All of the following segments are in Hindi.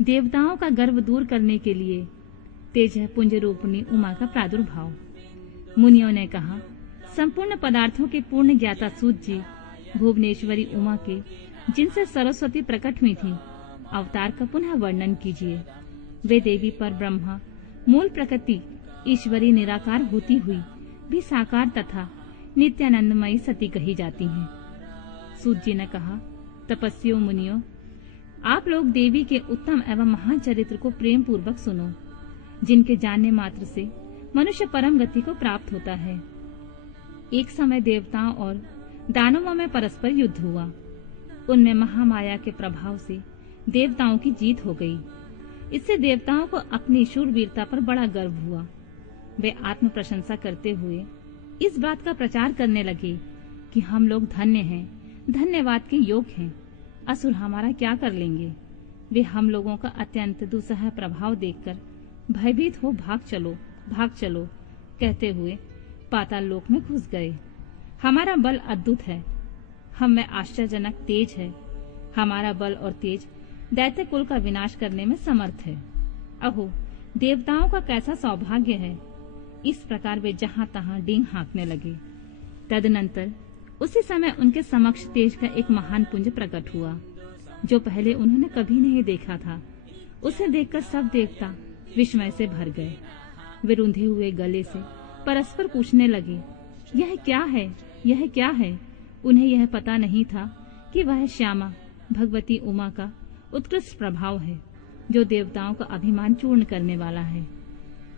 देवताओं का गर्व दूर करने के लिए तेजः पुंज रूपणी उमा का प्रादुर्भाव। मुनियों ने कहा, संपूर्ण पदार्थों के पूर्ण ज्ञाता सूत जी, भुवनेश्वरी उमा के जिनसे सरस्वती प्रकट हुई थी, अवतार का पुनः वर्णन कीजिए। वे देवी पर ब्रह्मा मूल प्रकृति ईश्वरी निराकार होती हुई भी साकार तथा नित्यानंदमयी सती कही जाती हैं। सूत जी ने कहा, तपस्वियों मुनियों, आप लोग देवी के उत्तम एवं महान चरित्र को प्रेम पूर्वक सुनो, जिनके जानने मात्र से मनुष्य परम गति को प्राप्त होता है। एक समय देवताओं और दानवों में परस्पर युद्ध हुआ। उनमें महामाया के प्रभाव से देवताओं की जीत हो गई। इससे देवताओं को अपनी शूरवीरता पर बड़ा गर्व हुआ। वे आत्म प्रशंसा करते हुए इस बात का प्रचार करने लगे कि हम लोग धन्य हैं, धन्यवाद के योग्य हैं। असुर हमारा क्या कर लेंगे। वे हम लोगों का अत्यंत दुस्सह प्रभाव देखकर भयभीत हो भाग चलो कहते हुए पाताल लोक में घुस गए। हमारा बल अद्भुत है, हम में आश्चर्यजनक तेज है। हमारा बल और तेज दैत्य कुल का विनाश करने में समर्थ है। अहो, देवताओं का कैसा सौभाग्य है। इस प्रकार वे जहां तहां डींग हाँकने लगे। तदनंतर उसी समय उनके समक्ष तेज का एक महान पुंज प्रकट हुआ, जो पहले उन्होंने कभी नहीं देखा था। उसे देखकर सब देवता विस्मय से भर गए। वे रुंधे हुए गले से परस्पर पूछने लगे, यह क्या है, यह क्या है। उन्हें यह पता नहीं था कि वह श्यामा भगवती उमा का उत्कृष्ट प्रभाव है, जो देवताओं का अभिमान चूर्ण करने वाला है।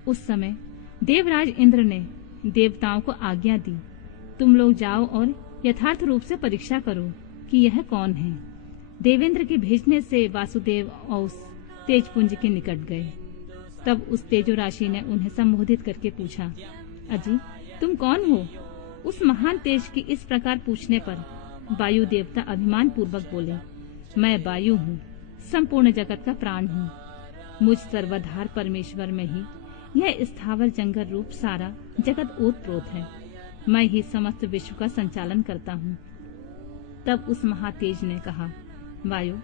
उस समय देवराज इंद्र ने देवताओं को आज्ञा दी, तुम लोग जाओ और यथार्थ रूप से परीक्षा करो कि यह कौन है। देवेंद्र के भेजने से वासुदेव औस तेजपुंज के निकट गए। तब उस तेजो राशि ने उन्हें संबोधित करके पूछा, अजी तुम कौन हो। उस महान तेज की इस प्रकार पूछने पर वायु देवता अभिमान पूर्वक बोले, मैं वायु हूँ, संपूर्ण जगत का प्राण हूँ। मुझ सर्वधार परमेश्वर में ही यह स्थावर जंगल रूप सारा जगत ओतप्रोत है। मैं ही समस्त विश्व का संचालन करता हूँ। तब उस महातेज ने कहा, वायु,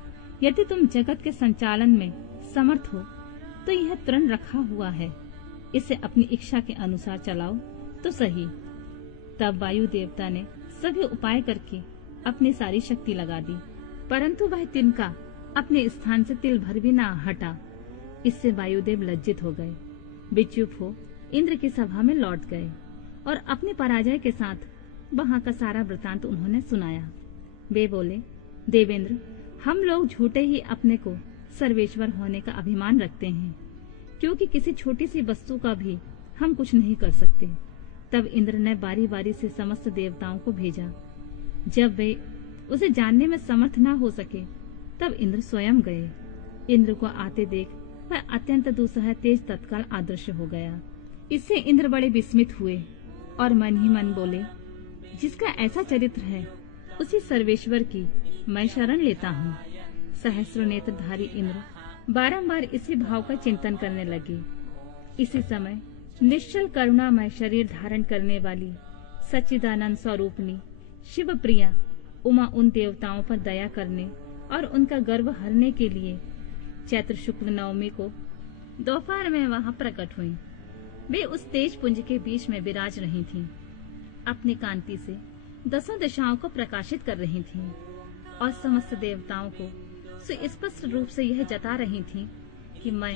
यदि तुम जगत के संचालन में समर्थ हो तो यह तृण रखा हुआ है, इसे अपनी इच्छा के अनुसार चलाओ तो सही। तब वायु देवता ने सभी उपाय करके अपनी सारी शक्ति लगा दी, परंतु वह तिनका अपने स्थान से तिल भर भी ना हटा। इससे वायुदेव लज्जित हो गए। वे चुप हो इंद्र की सभा में लौट गए और अपनी पराजय के साथ वहां का सारा वृतांत उन्होंने सुनाया। वे बोले, देवेंद्र, हम लोग झूठे ही अपने को सर्वेश्वर होने का अभिमान रखते हैं, क्योंकि किसी छोटी सी वस्तु का भी हम कुछ नहीं कर सकते। तब इंद्र ने बारी बारी से समस्त देवताओं को भेजा। जब वे उसे जानने में समर्थ न हो सके, तब इंद्र स्वयं गए। इंद्र को आते देख वह अत्यंत दुस्सह तेज तत्काल अदृश्य हो गया। इससे इंद्र बड़े विस्मित हुए और मन ही मन बोले, जिसका ऐसा चरित्र है उसी सर्वेश्वर की मैं शरण लेता हूँ। सहस्र नेत्रधारी इंद्र बारंबार इसी भाव का चिंतन करने लगे। इसी समय निश्चल करुणामय शरीर धारण करने वाली सच्चिदानंद स्वरूपनी शिव प्रिया उमा उन देवताओं पर दया करने और उनका गर्व हरने के लिए चैत्र शुक्ल नवमी को दोपहर में वहां प्रकट हुई। वे उस तेज पुंज के बीच में विराज रही थीं। अपनी कांति से दसों दिशाओं को प्रकाशित कर रही थीं और समस्त देवताओं को सुस्पष्ट रूप से यह जता रही थीं कि मैं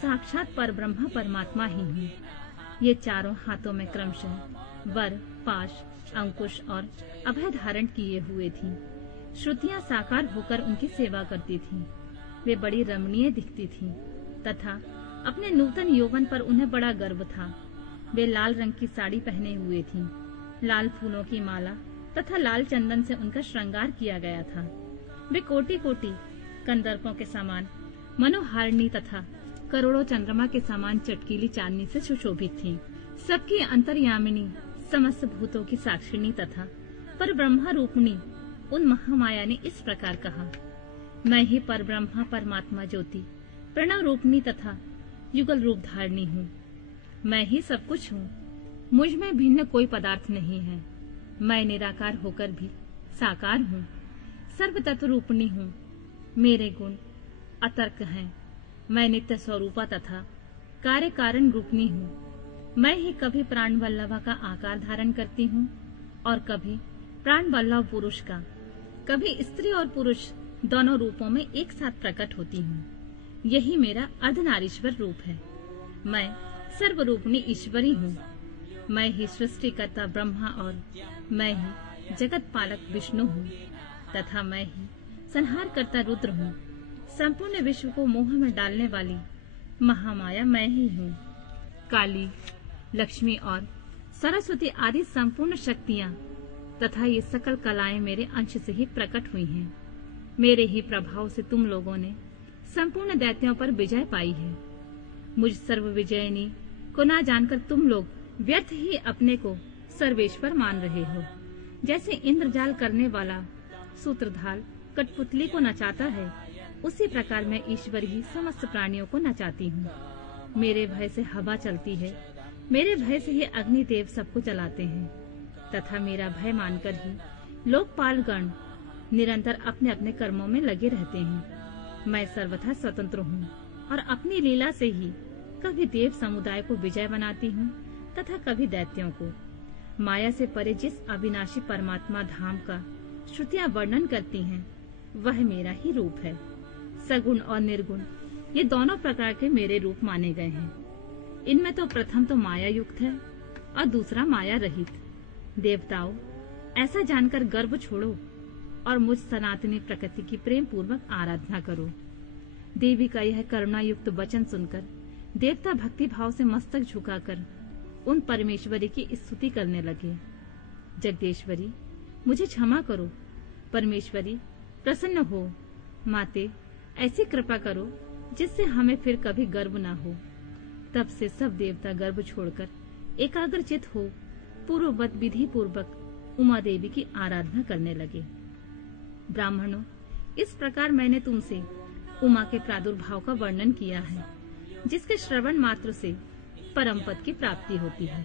साक्षात परब्रह्म परमात्मा ही हूँ। ये चारों हाथों में क्रमशः वर, पाश, अंकुश और अभय धारण किए हुए थीं। श्रुतियां साकार होकर उनकी सेवा करती थीं। वे बड़ी रमणीय दिखती थीं तथा अपने नूतन यौवन पर उन्हें बड़ा गर्व था। वे लाल रंग की साड़ी पहने हुए थीं। लाल फूलों की माला तथा लाल चंदन से उनका श्रृंगार किया गया था। वे कोटि कोटि कंदर्पों के समान मनोहारिणी तथा करोड़ों चंद्रमा के समान चटकीली चांदनी से सुशोभित थीं। सबकी अंतर्यामिनी, समस्त भूतों की साक्षिणी तथा पर ब्रह्मा रूपणी उन महामाया ने इस प्रकार कहा, मैं ही पर ब्रह्मा परमात्मा ज्योति प्रणव रूपणी तथा युगल रूप धारणी हूँ। मैं ही सब कुछ हूँ। मुझ में भिन्न कोई पदार्थ नहीं है। मैं निराकार होकर भी साकार हूँ। सर्व तत्व रूपणी हूँ। मेरे गुण अतर्क हैं। मैं नित्य स्वरूपा तथा कार्य कारण रूपनी हूँ। मैं ही कभी प्राण वल्लभा का आकार धारण करती हूँ और कभी प्राण वल्लभ पुरुष का, कभी स्त्री और पुरुष दोनों रूपों में एक साथ प्रकट होती हूँ। यही मेरा अर्धनारीश्वर रूप है। मैं सर्वरूपणी ईश्वरी हूँ। मैं ही सृष्टिकर्ता ब्रह्मा और मैं ही जगत पालक विष्णु हूँ तथा मैं ही संहारकर्ता रुद्र हूँ। संपूर्ण विश्व को मोह में डालने वाली महामाया मैं ही हूँ। काली, लक्ष्मी और सरस्वती आदि संपूर्ण शक्तियाँ तथा ये सकल कलाएं मेरे अंश से ही प्रकट हुई हैं। मेरे ही प्रभाव से तुम लोगों ने संपूर्ण दैत्यों पर विजय पाई है। मुझ सर्व विजयिनी को ना जानकर तुम लोग व्यर्थ ही अपने को सर्वेश्वर मान रहे हो। जैसे इंद्रजाल करने वाला सूत्रधार कठपुतली को नचाता है, उसी प्रकार मैं ईश्वर ही समस्त प्राणियों को नचाती हूँ। मेरे भय से हवा चलती है, मेरे भय से ही अग्निदेव सबको जलाते हैं तथा मेरा भय मानकर ही लोकपालगण निरंतर अपने अपने कर्मों में लगे रहते हैं। मैं सर्वथा स्वतंत्र हूँ और अपनी लीला से ही कभी देव समुदाय को विजय बनाती हूँ तथा कभी दैत्यों को। माया से परे जिस अविनाशी परमात्मा धाम का श्रुतियाँ वर्णन करती हैं, वह मेरा ही रूप है। सगुण और निर्गुण ये दोनों प्रकार के मेरे रूप माने गए हैं। इनमें तो प्रथम तो माया युक्त है और दूसरा माया रहित। देवताओं, ऐसा जानकर गर्व छोड़ो और मुझ सनातनी प्रकृति की प्रेम पूर्वक आराधना करो। देवी का यह करुणा युक्त वचन सुनकर देवता भक्ति भाव से मस्तक झुकाकर उन परमेश्वरी की स्तुति करने लगे। जगदेश्वरी, मुझे क्षमा करो। परमेश्वरी, प्रसन्न हो। माते, ऐसी कृपा करो जिससे हमें फिर कभी गर्व न हो। तब से सब देवता गर्व छोड़कर एकाग्रचित हो पूर्ववत विधि पूर्वक उमा देवी की आराधना करने लगे। ब्राह्मणों, इस प्रकार मैंने तुमसे उमा के प्रादुर्भाव का वर्णन किया है, जिसके श्रवण मात्र से परम पद की प्राप्ति होती है।